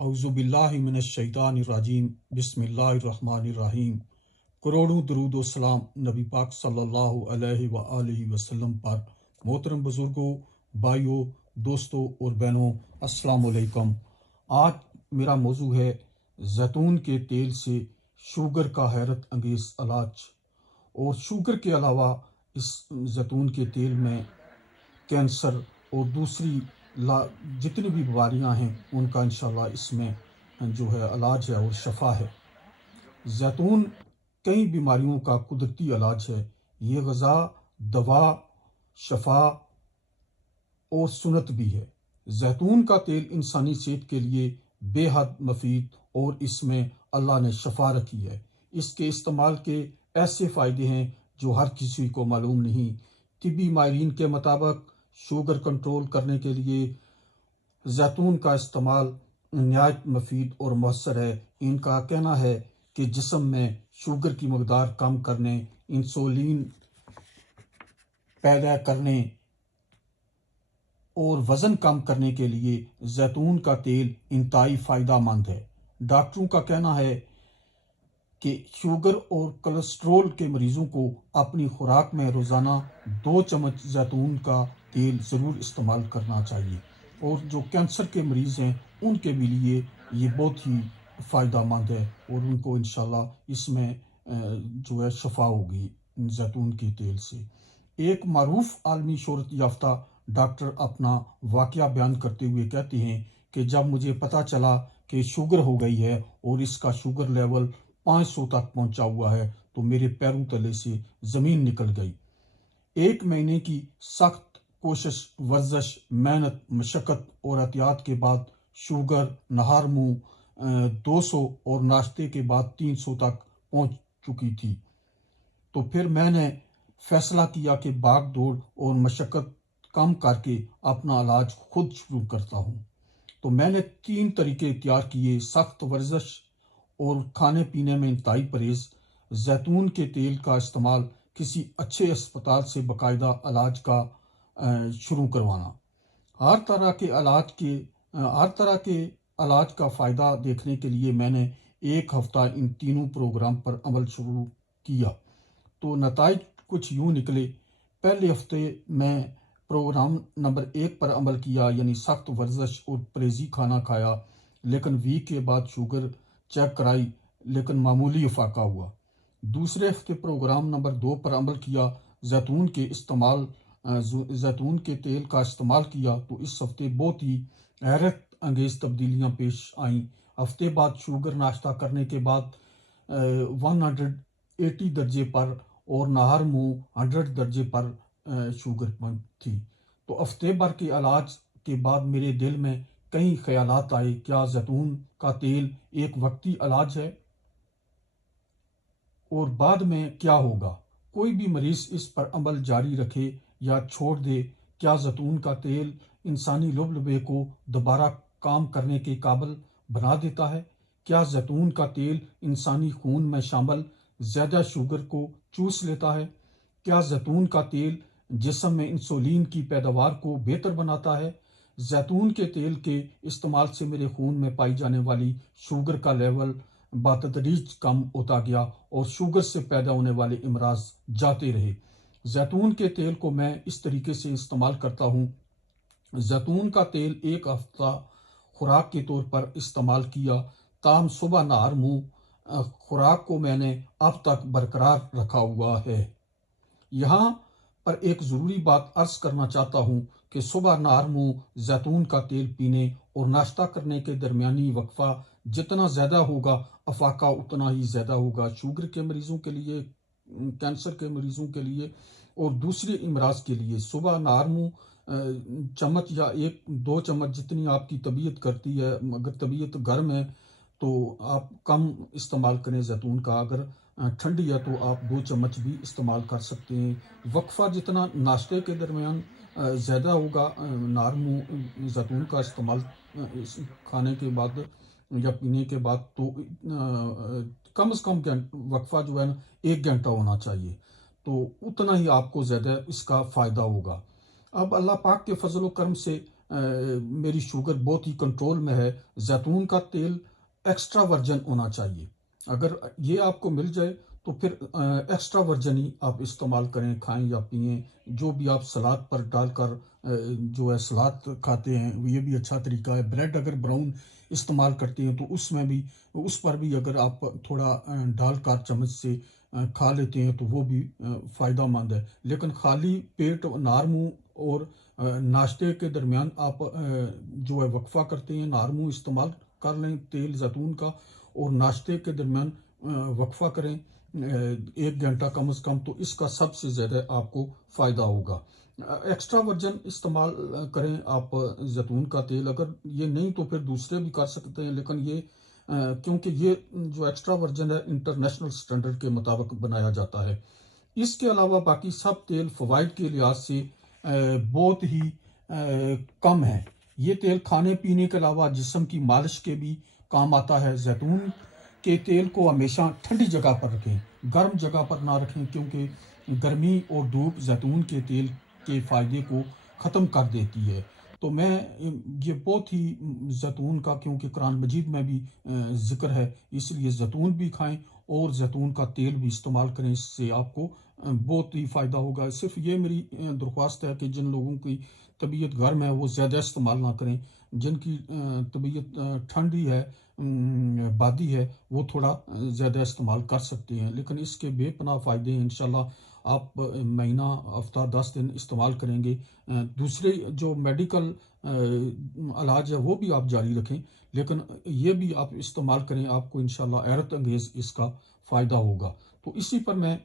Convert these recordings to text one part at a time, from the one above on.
اعوذ باللہ من الشیطان الرجیم بسم اللہ الرحمن الرحیم۔ کروڑوں درود و سلام نبی پاک صلی اللہ علیہ وآلہ وسلم پر۔ محترم بزرگوں، بھائیوں، دوستوں اور بہنوں، السلام علیکم۔ آج میرا موضوع ہے زیتون کے تیل سے شوگر کا حیرت انگیز علاج، اور شوگر کے علاوہ اس زیتون کے تیل میں کینسر اور دوسری جتنی بھی بیماریاں ہیں ان کا انشاءاللہ اس میں جو ہے علاج ہے اور شفا ہے۔ زیتون کئی بیماریوں کا قدرتی علاج ہے۔ یہ غذا، دوا، شفا اور سنت بھی ہے۔ زیتون کا تیل انسانی صحت کے لیے بے حد مفید اور اس میں اللہ نے شفا رکھی ہے۔ اس کے استعمال کے ایسے فائدے ہیں جو ہر کسی کو معلوم نہیں۔ طبی ماہرین کے مطابق شوگر کنٹرول کرنے کے لیے زیتون کا استعمال نہایت مفید اور مؤثر ہے۔ ان کا کہنا ہے کہ جسم میں شوگر کی مقدار کم کرنے، انسولین پیدا کرنے اور وزن کم کرنے کے لیے زیتون کا تیل انتہائی فائدہ مند ہے۔ ڈاکٹروں کا کہنا ہے کہ شوگر اور کولیسٹرول کے مریضوں کو اپنی خوراک میں روزانہ 2 چمچ زیتون کا تیل ضرور استعمال کرنا چاہیے، اور جو کینسر کے مریض ہیں ان کے بھی لیے یہ بہت ہی فائدہ مند ہے، اور ان کو انشاءاللہ اس میں جو ہے شفا ہوگی زیتون کے تیل سے۔ ایک معروف عالمی شہرت یافتہ ڈاکٹر اپنا واقعہ بیان کرتے ہوئے کہتے ہیں کہ جب مجھے پتہ چلا کہ شوگر ہو گئی ہے اور اس کا شوگر لیول 500 تک پہنچا ہوا ہے تو میرے پیروں تلے سے زمین نکل گئی۔ 1 مہینے کی سخت کوشش، ورزش، محنت، مشقت اور احتیاط کے بعد شوگر نہار منہ 200 اور ناشتے کے بعد 300 تک پہنچ چکی تھی۔ تو پھر میں نے فیصلہ کیا کہ بھاگ دوڑ اور مشقت کم کر کے اپنا علاج خود شروع کرتا ہوں۔ تو میں نے 3 طریقے اختیار کیے: سخت ورزش اور کھانے پینے میں انتہائی پرہیز، زیتون کے تیل کا استعمال، کسی اچھے اسپتال سے باقاعدہ علاج کا شروع کروانا۔ ہر طرح کے علاج کا فائدہ دیکھنے کے لیے میں نے 1 ہفتہ ان تینوں پروگرام پر عمل شروع کیا۔ تو نتائج کچھ یوں نکلے۔ پہلے ہفتے میں پروگرام نمبر 1 پر عمل کیا، یعنی سخت ورزش اور پرہیزی کھانا کھایا، لیکن ویک کے بعد شوگر چیک کرائی لیکن معمولی افاقہ ہوا۔ دوسرے ہفتے پروگرام نمبر 2 پر عمل کیا، زیتون کے تیل کا استعمال کیا، تو اس ہفتے بہت ہی حیرت انگیز تبدیلیاں پیش آئیں۔ ہفتے بعد شوگر ناشتہ کرنے کے بعد 180 درجے پر اور نہار منہ 100 درجے پر شوگر تھی۔ تو ہفتے بھر کے علاج کے بعد میرے دل میں کئی خیالات آئے، کیا زیتون کا تیل ایک وقتی علاج ہے؟ اور بعد میں کیا ہوگا؟ کوئی بھی مریض اس پر عمل جاری رکھے یا چھوڑ دے، کیا زیتون کا تیل انسانی لبے کو دوبارہ کام کرنے کے قابل بنا دیتا ہے؟ کیا زیتون کا تیل انسانی خون میں شامل زیادہ شوگر کو چوس لیتا ہے؟ کیا زیتون کا تیل جسم میں انسولین کی پیداوار کو بہتر بناتا ہے؟ زیتون کے تیل کے استعمال سے میرے خون میں پائی جانے والی شوگر کا لیول بتدریج کم ہوتا گیا اور شوگر سے پیدا ہونے والے امراض جاتے رہے۔ زیتون کے تیل کو میں اس طریقے سے استعمال کرتا ہوں۔ زیتون کا تیل 1 ہفتہ خوراک کے طور پر استعمال کیا، تاہم صبح نہار منہ خوراک کو میں نے اب تک برقرار رکھا ہوا ہے۔ یہاں پر ایک ضروری بات عرض کرنا چاہتا ہوں کہ صبح نہار منہ زیتون کا تیل پینے اور ناشتہ کرنے کے درمیانی وقفہ جتنا زیادہ ہوگا، افاقہ اتنا ہی زیادہ ہوگا۔ شوگر کے مریضوں کے لیے، کینسر کے مریضوں کے لیے اور دوسرے امراض کے لیے صبح نہار منہ چمچ یا 1-2 چمچ جتنی آپ کی طبیعت کرتی ہے، اگر طبیعت گرم ہے تو آپ کم استعمال کریں زیتون کا، اگر ٹھنڈی ہے تو آپ 2 چمچ بھی استعمال کر سکتے ہیں۔ وقفہ جتنا ناشتے کے درمیان زیادہ ہوگا نہار منہ زیتون کا استعمال کھانے کے بعد یا پینے کے بعد، تو کم از کم وقفہ جو ہے نا 1 گھنٹہ ہونا چاہیے، تو اتنا ہی آپ کو زیادہ اس کا فائدہ ہوگا۔ اب اللہ پاک کے فضل و کرم سے میری شوگر بہت ہی کنٹرول میں ہے۔ زیتون کا تیل ایکسٹرا ورجن ہونا چاہیے، اگر یہ آپ کو مل جائے تو پھر ایکسٹرا ورجن ہی آپ استعمال کریں، کھائیں یا پئیں۔ جو بھی آپ سلاد پر ڈال کر جو ہے سلاد کھاتے ہیں، یہ بھی اچھا طریقہ ہے۔ بریڈ اگر براؤن استعمال کرتے ہیں تو اس میں بھی، اس پر بھی اگر آپ تھوڑا ڈال کر چمچ سے کھا لیتے ہیں تو وہ بھی فائدہ مند ہے۔ لیکن خالی پیٹ نار منہ اور ناشتے کے درمیان آپ جو ہے وقفہ کرتے ہیں، نار منہ استعمال کر لیں تیل زیتون کا، اور ناشتے کے درمیان وقفہ کریں 1 گھنٹہ کم از کم، تو اس کا سب سے زیادہ آپ کو فائدہ ہوگا۔ ایکسٹرا ورجن استعمال کریں آپ زیتون کا تیل، اگر یہ نہیں تو پھر دوسرے بھی کر سکتے ہیں، لیکن یہ کیونکہ یہ جو ایکسٹرا ورجن ہے انٹرنیشنل سٹینڈرڈ کے مطابق بنایا جاتا ہے۔ اس کے علاوہ باقی سب تیل فوائد کے لحاظ سے بہت ہی کم ہے۔ یہ تیل کھانے پینے کے علاوہ جسم کی مالش کے بھی کام آتا ہے۔ زیتون کے تیل کو ہمیشہ ٹھنڈی جگہ پر رکھیں، گرم جگہ پر نہ رکھیں، کیونکہ گرمی اور دھوپ زیتون کے تیل کے فائدے کو ختم کر دیتی ہے۔ تو میں یہ بہت ہی زیتون کا، کیونکہ قرآن مجید میں بھی ذکر ہے، اس لیے زیتون بھی کھائیں اور زیتون کا تیل بھی استعمال کریں، اس سے آپ کو بہت ہی فائدہ ہوگا۔ صرف یہ میری درخواست ہے کہ جن لوگوں کی طبیعت گرم ہے وہ زیادہ استعمال نہ کریں، جن کی طبیعت ٹھنڈی ہے، بادی ہے، وہ تھوڑا زیادہ استعمال کر سکتے ہیں، لیکن اس کے بے پناہ فائدے ہیں۔ انشاءاللہ آپ مہینہ ہفتہ 10 دن استعمال کریں گے، دوسرے جو میڈیکل علاج ہے وہ بھی آپ جاری رکھیں، لیکن یہ بھی آپ استعمال کریں، آپ کو انشاءاللہ حیرت انگیز اس کا فائدہ ہوگا۔ تو اسی پر میں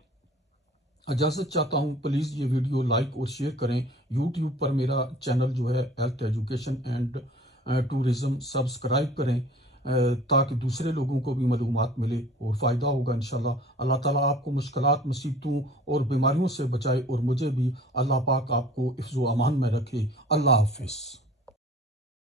اجازت چاہتا ہوں، پلیز یہ ویڈیو لائک اور شیئر کریں۔ یوٹیوب پر میرا چینل جو ہے health education and tourism subscribe کریں، تاکہ دوسرے لوگوں کو بھی معلومات ملے اور فائدہ ہوگا انشاءاللہ۔ اللہ تعالیٰ آپ کو مشکلات، مصیبتوں اور بیماریوں سے بچائے، اور مجھے بھی اللہ پاک آپ کو حفظ و امان میں رکھے۔ اللہ حافظ۔